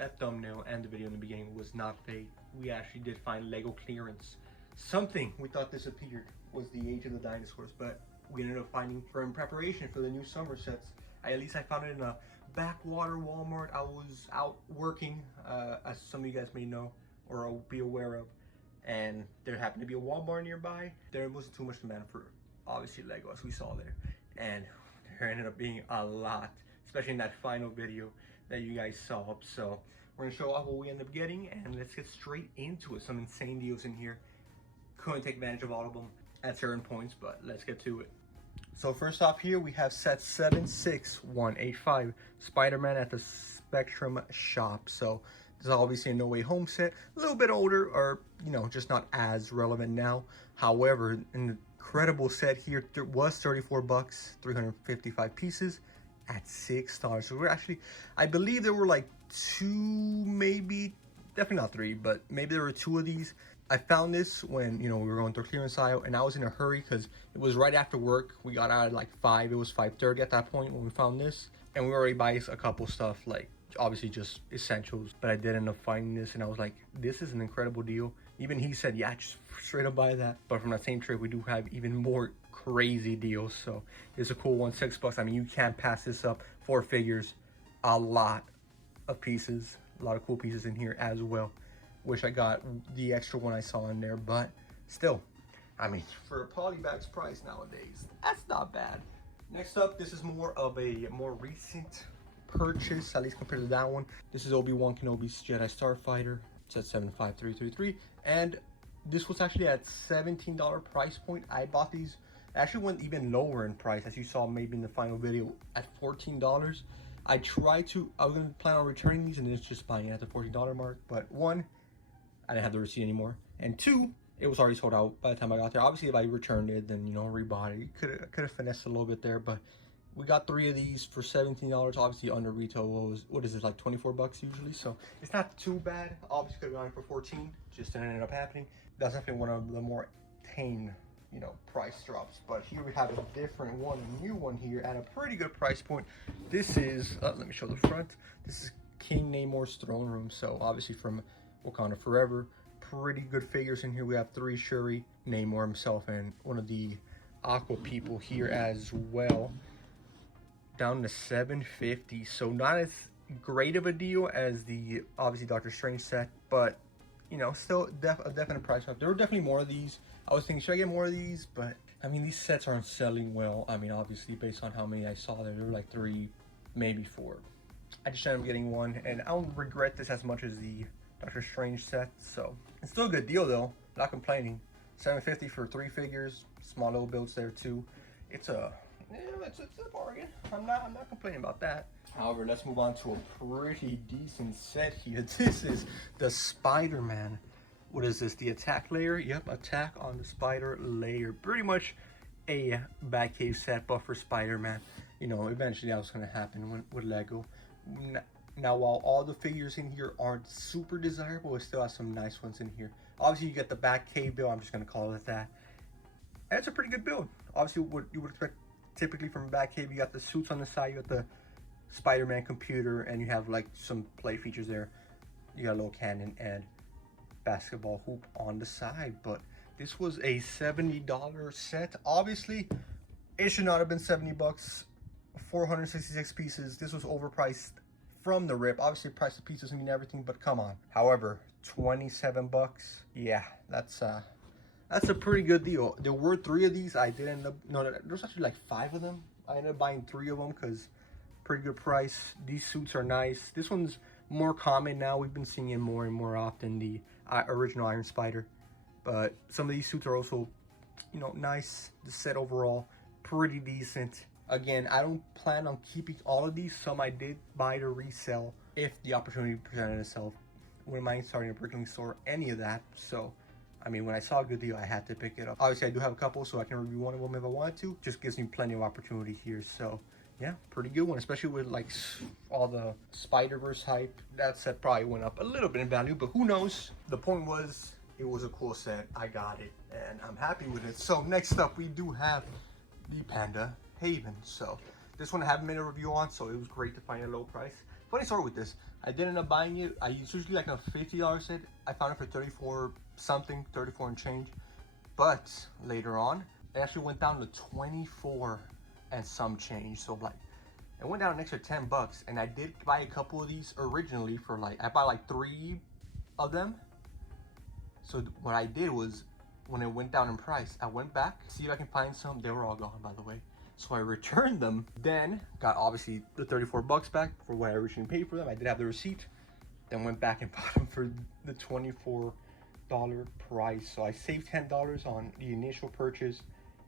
that thumbnail and the video in the beginning was not fake. We actually did find Lego clearance. Something we thought disappeared was the Age of the Dinosaurs, but we ended up finding for in preparation for the new summer sets. At least I found it in a backwater Walmart. I was out working, as some of you guys may know or be aware of, and there happened to be a Walmart nearby. There wasn't too much demand for obviously Lego, as we saw there, and there ended up being a lot, especially in that final video that you guys saw. So we're gonna show off what we end up getting, and let's get straight into it. Some insane deals in here. Couldn't take advantage of all of them at certain points, but let's get to it. So first off here, we have set 76185, Spider-Man at the Spectrum Shop. So this is obviously a No Way Home set, a little bit older, or you know, just not as relevant now. However, an incredible set here. There was 34 bucks, 355 pieces at $6. So we're actually, I believe there were like two, maybe, definitely not three, but maybe there were two of these. I found this when, you know, we were going through clearance aisle, and I was in a hurry because it was right after work. We got out at like 5, it was 5:30 at that point when we found this, and we already bought a couple stuff, like obviously just essentials, but I did end up finding this, and I was like, this is an incredible deal. Even he said, yeah, just straight up buy that. But from that same trip, we do have even more crazy deals. So it's a cool one, $6. I mean, you can't pass this up. 4 figures, a lot of pieces, a lot of cool pieces in here as well. Wish I got the extra one I saw in there, but still, I mean, for a polybag's price nowadays, that's not bad. Next up, this is more of a more recent purchase, at least compared to that one. This is Obi-Wan Kenobi's Jedi Starfighter. It's at 75333, and this was actually at $17 price point. I bought these, actually went even lower in price, as you saw maybe in the final video, at $14. I was gonna plan on returning these and then just buying it at the $14 mark, but one, I didn't have the receipt anymore, and two, it was already sold out by the time I got there. Obviously, if I returned it, then, you know, rebought it. Could have finessed a little bit there, but we got 3 of these for $17. Obviously, under retail was, what is it, like 24 bucks usually? So it's not too bad. Obviously, could have gone for 14, just didn't end up happening. That's definitely one of the more tame, you know, price drops. But here we have a different one, a new one here at a pretty good price point. This is, let me show the front. This is King Namor's throne room. So obviously from Wakanda Forever, pretty good figures in here. We have 3 Shuri, Namor himself, and one of the Aqua people here as well. Down to $750, so not as great of a deal as the obviously Doctor Strange set, but you know, still a definite price up. There were definitely more of these. I was thinking, should I get more of these? But I mean, these sets aren't selling well. I mean, obviously based on how many I saw there were like 3, maybe 4. I just ended up getting one, and I don't regret this as much as the Doctor Strange set. So it's still a good deal though, not complaining. $750 for 3 figures, small little builds there too. It's a bargain. I'm not complaining about that. However, let's move on to a pretty decent set here. This is the Spider-Man. What is this? The attack layer? Yep, attack on the spider layer. Pretty much a Batcave set, but for Spider-Man. You know, eventually that was going to happen with Lego. Now, while all the figures in here aren't super desirable, it still has some nice ones in here. Obviously, you get the Batcave build. I'm just going to call it that. And it's a pretty good build. Obviously, what you would expect typically from Batcave. You got the suits on the side, you got the Spider-Man computer, and you have like some play features there. You got a little cannon and basketball hoop on the side. But this was a $70 set. Obviously, it should not have been 70 bucks. 466 pieces. This was overpriced from the rip. Obviously, price of pieces mean everything, but come on. However, 27 bucks. Yeah, that's a pretty good deal. There were 3 of these. I did end up, no, there's actually like 5 of them. I ended up buying 3 of them because pretty good price. These suits are nice. This one's more common now. We've been seeing it more and more often, the original Iron Spider. But some of these suits are also, you know, nice. The set overall, pretty decent. Again, I don't plan on keeping all of these. Some I did buy to resell if the opportunity presented itself. Wouldn't mind starting a brick-and-mortar store, any of that. So I mean, when I saw a good deal, I had to pick it up. Obviously, I do have a couple, so I can review one of them if I wanted to. Just gives me plenty of opportunity here. So, yeah, pretty good one, especially with, like, all the Spider-Verse hype. That set probably went up a little bit in value, but who knows? The point was, it was a cool set. I got it, and I'm happy with it. So, next up, we do have the Panda Haven. So, this one I haven't made a review on, so it was great to find a low price. funny story with this. I did end up buying it. It's usually like a $50 set. I found it for 34 something, 34 and change. But later on, it actually went down to 24 and some change. So like, it went down an extra 10 bucks. And I did buy a couple of these originally for like, I bought like 3 of them. So what I did was, when it went down in price, I went back, see if I can find some. They were all gone, by the way. So I returned them, then got obviously the 34 bucks back for what I originally paid for them. I did have the receipt, then went back and bought them for the $24 price. So I saved $10 on the initial purchase,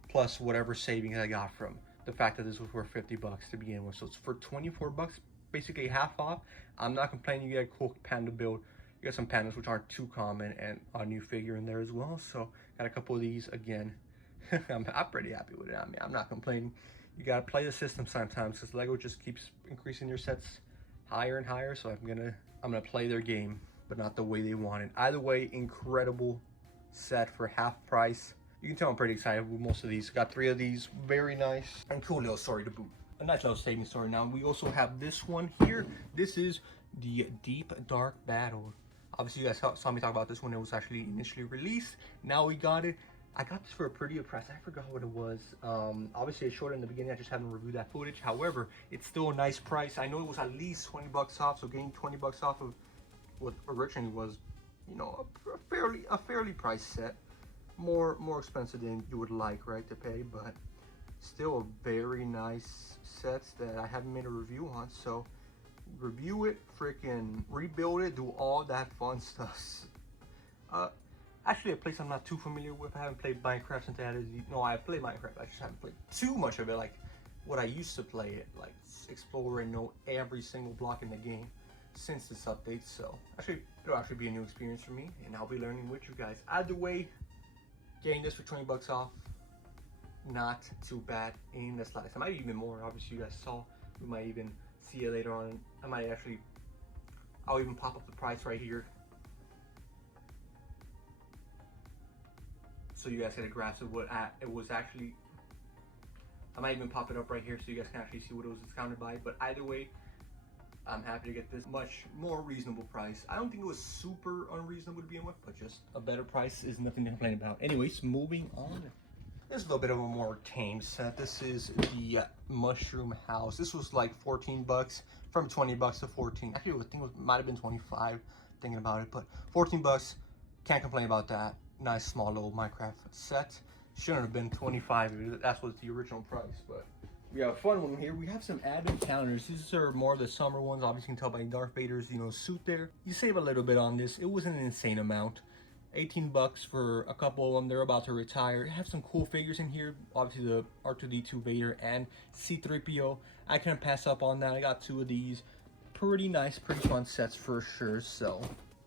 plus whatever savings I got from the fact that this was worth 50 bucks to begin with. So it's for 24 bucks, basically half off. I'm not complaining. You get a cool panda build. You got some pandas which aren't too common, and a new figure in there as well. So got a couple of these again. I'm pretty happy with it. I mean, I'm not complaining. You gotta play the system sometimes, because Lego just keeps increasing your sets higher and higher. So I'm gonna play their game, but not the way they want it. Either way, incredible set for half price. You can tell I'm pretty excited with most of these. Got 3 of these, very nice and cool little story to boot. A nice little saving story. Now we also have this one here. This is the Deep Dark Battle. Obviously, you guys saw me talk about this when it was actually initially released. Now we got it. I got this for a pretty good price. I forgot what it was. Obviously, it's short in the beginning. I just haven't reviewed that footage. However, it's still a nice price. I know it was at least 20 bucks off. So getting 20 bucks off of what originally was, you know, a fairly priced set. More expensive than you would like, right, to pay, but still a very nice set that I haven't made a review on. So review it, freaking rebuild it, do all that fun stuff. Actually, a place I'm not too familiar with. I haven't played Minecraft since I had it. No, I played Minecraft. I just haven't played too much of it, like what I used to play it, like explore and know every single block in the game since this update. So actually, it'll actually be a new experience for me, and I'll be learning with you guys. Either way, getting this for 20 bucks off, not too bad in the slightest. I might even more. Obviously, you guys saw. We might even see it later on. I'll even pop up the price right here, so you guys get a grasp of what it was actually. I might even pop it up right here so you guys can actually see what it was discounted by. But either way, I'm happy to get this much more reasonable price. I don't think it was super unreasonable to begin with, but just a better price is nothing to complain about. Anyways, moving on. This is a little bit of a more tame set. This is the Mushroom House. This was like 14 bucks, from 20 bucks to 14. Actually, I think it might have been 25, thinking about it, but 14 bucks, can't complain about that. Nice small little Minecraft set. Shouldn't have been 25, that's what's the original price, but we have a fun one here. We have some add-in counters. These are more of the summer ones. Obviously, you can tell by Darth Vader's, you know, suit there. You save a little bit on this. It wasn't an insane amount. 18 bucks for a couple of them. They're about to retire. Have some cool figures in here. Obviously, the R2-D2 Vader and C-3PO. I couldn't pass up on that. I got 2 of these. Pretty nice, pretty fun sets for sure. So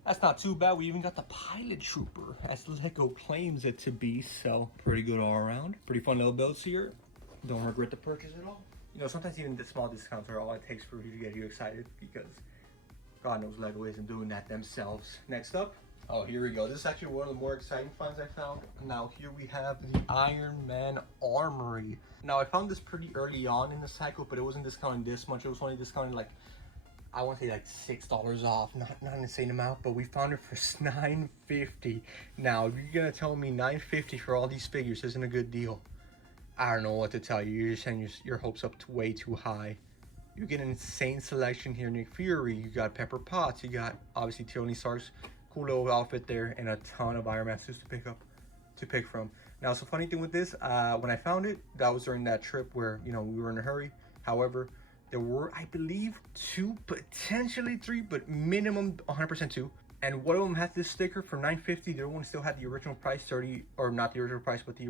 that's not too bad. We even got the Pilot Trooper, as Lego claims it to be. So pretty good all around. Pretty fun little builds here. Don't regret the purchase at all. You know, sometimes even the small discounts are all it takes for you to get you excited, because God knows Lego isn't doing that themselves. Next up, oh, here we go. This is actually one of the more exciting finds I found. Now, here we have the Iron Man Armory. Now, I found this pretty early on in the cycle, but it wasn't discounted this much. It was only discounted like, I want to say like $6 off. Not an insane amount, but we found it for $9.50. Now, if you're going to tell me $9.50 for all these figures isn't a good deal, I don't know what to tell you. You're just setting your hopes up way too high. You get an insane selection here. Nick Fury, you got Pepper Potts, you got obviously Tony Stark's cool little outfit there, and a ton of Iron Man suits to pick from. Now, it's a funny thing with this. When I found it, that was during that trip where, you know, we were in a hurry. However, there were, I believe, 2, potentially 3, but minimum 100% 2. And one of them had this sticker for $9.50. The other one still had the original price, 30, or not the original price, but the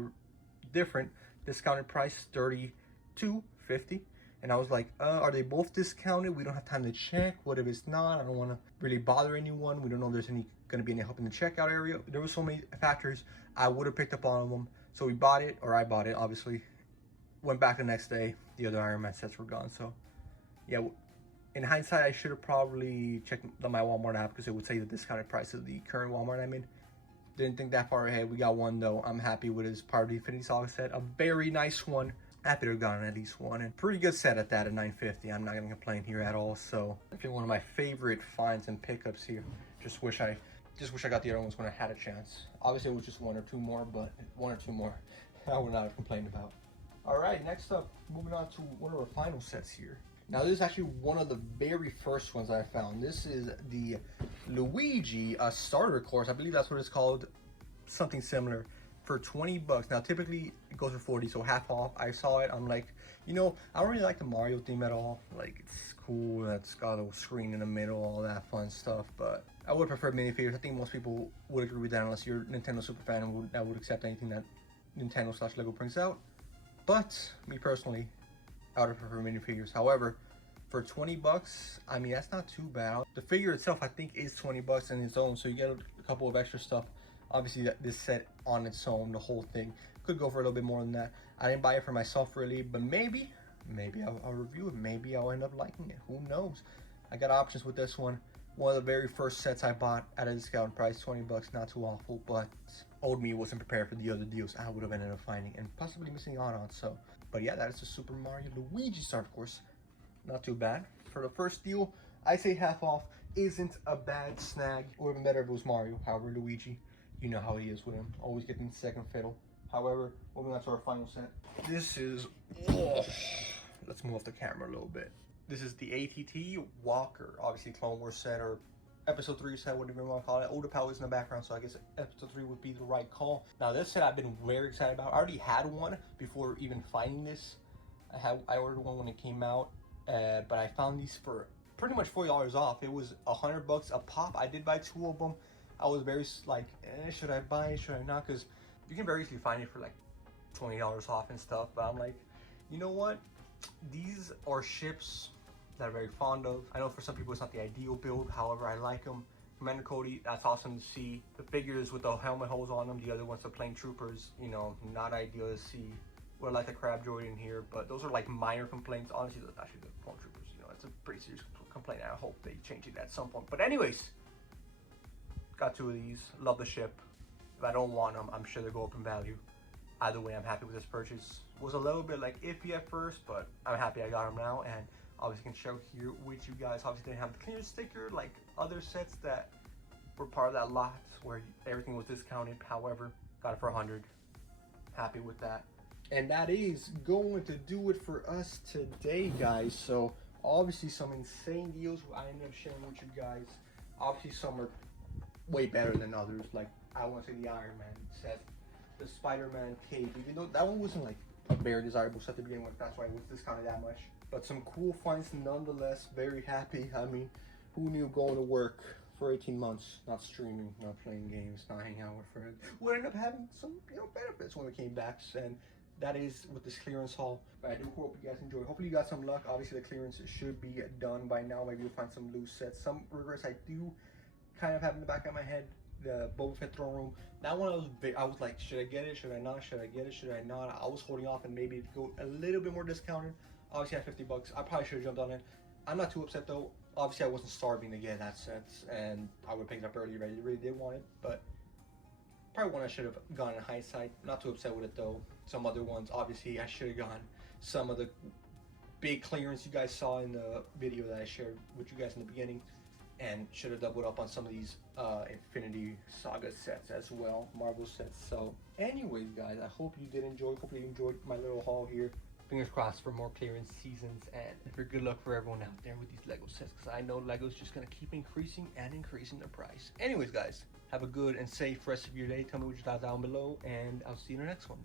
different discounted price, $32.50. And I was like, are they both discounted? We don't have time to check. What if it's not? I don't want to really bother anyone. We don't know if there's going to be any help in the checkout area. There were so many factors. I would have picked up all of them. So we bought it, or I bought it, obviously. Went back the next day. The other Iron Man sets were gone. So, yeah, in hindsight, I should have probably checked my Walmart app, because it would say the discounted price of the current Walmart I'm in. Didn't think that far ahead. We got one, though. I'm happy with it. It's part of the Infinity Saga set. A very nice one. Happy to have gotten at least one, and pretty good set at that at $9.50. I'm not gonna complain here at all. So definitely one of my favorite finds and pickups here. Just wish I got the other ones when I had a chance. Obviously it was just one or two more, but one or two more I would not have complained about. All right, next up, moving on to one of our final sets here. Now this is actually one of the very first ones I found. This is the Luigi starter course. I believe that's what it's called, something similar, for 20 bucks. Now typically it goes for 40, so half off. I saw it, I'm like, you know, I don't really like the Mario theme at all. Like, it's cool, it's got a little screen in the middle, all that fun stuff, but I would prefer minifigures. I think most people would agree with that, unless you're a Nintendo super fan and would accept anything that Nintendo/Lego brings out. But me personally, I would prefer minifigures. However, for 20 bucks, I mean, that's not too bad. The figure itself, I think, is 20 bucks in its own, so you get a couple of extra stuff. Obviously, this set on its own, the whole thing, could go for a little bit more than that. I didn't buy it for myself, really, but maybe I'll review it. Maybe I'll end up liking it. Who knows? I got options with this one. One of the very first sets I bought at a discount price, 20 bucks, not too awful, but old me wasn't prepared for the other deals I would have ended up finding and possibly missing out on. So, but yeah, that is the Super Mario Luigi starter course. Not too bad. For the first deal, I say half off isn't a bad snag. Or even better if it was Mario. However, Luigi, you know how he is with him, always getting second fiddle. However, moving on to our final set. This is, let's move off the camera a little bit. This is the ATT Walker, obviously Clone Wars set or Episode 3 set, whatever you want to call it. Older Power is in the background, so I guess Episode 3 would be the right call. Now this set I've been very excited about. I already had one before even finding this. I ordered one when it came out, but I found these for pretty much $40 off. It was 100 bucks a pop. I did buy two of them. I was very like, should I buy it, should I not? Because you can very easily find it for like $20 off and stuff. But I'm like, you know what? These are ships that I'm very fond of. I know for some people it's not the ideal build, however, I like them. Commander Cody, that's awesome to see. The figures with the helmet holes on them, the other ones, the plain troopers, you know, not ideal to see. Would like the crab droid in here, but those are like minor complaints. Honestly, actually the clone troopers, you know, it's a pretty serious complaint. I hope they change it at some point. But anyways, got two of these. Love the ship. If I don't want them, I'm sure they go up in value. Either way, I'm happy with this purchase. Was a little bit like iffy at first, but I'm happy I got them now, and obviously can share here with you guys. Obviously didn't have the clearance sticker like other sets that were part of that lot where everything was discounted. However, got it for 100. Happy with that. And that is going to do it for us today, guys. So obviously some insane deals I ended up sharing with you guys. Obviously some are way better than others. Like I want to say the Iron Man set, the Spider-Man cape, even though that one wasn't like a very desirable set to begin with. That's why it was discounted that much. But some cool finds nonetheless. Very happy. I mean, who knew going to work for 18 months, not streaming, not playing games, not hanging out with friends, would end up having some, you know, benefits when we came back. And that is with this clearance haul. But I do hope you guys enjoy. Hopefully you got some luck. Obviously the clearance should be done by now. Maybe you'll find some loose sets. Some regrets I do kind of have in the back of my head. The Boba Fett throne room. That one I was like, should I get it? Should I not? Should I get it? Should I not? I was holding off and maybe go a little bit more discounted. Obviously at 50 bucks, I probably should have jumped on it. I'm not too upset though. Obviously I wasn't starving to get that set, and I would have picked it up earlier. I really did want it, but probably one I should have gone in hindsight. Not too upset with it though. Some other ones, obviously I should have gone some of the big clearance you guys saw in the video that I shared with you guys in the beginning, and should have doubled up on some of these Infinity Saga sets as well, Marvel sets. So anyways guys, I hope you did enjoy. Hopefully you enjoyed my little haul here. Fingers crossed for more clearance seasons, and for good luck for everyone out there with these Lego sets, because I know Lego's just going to keep increasing and increasing the price. Anyways guys, have a good and safe rest of your day. Tell me what you thought down below, and I'll see you in the next one.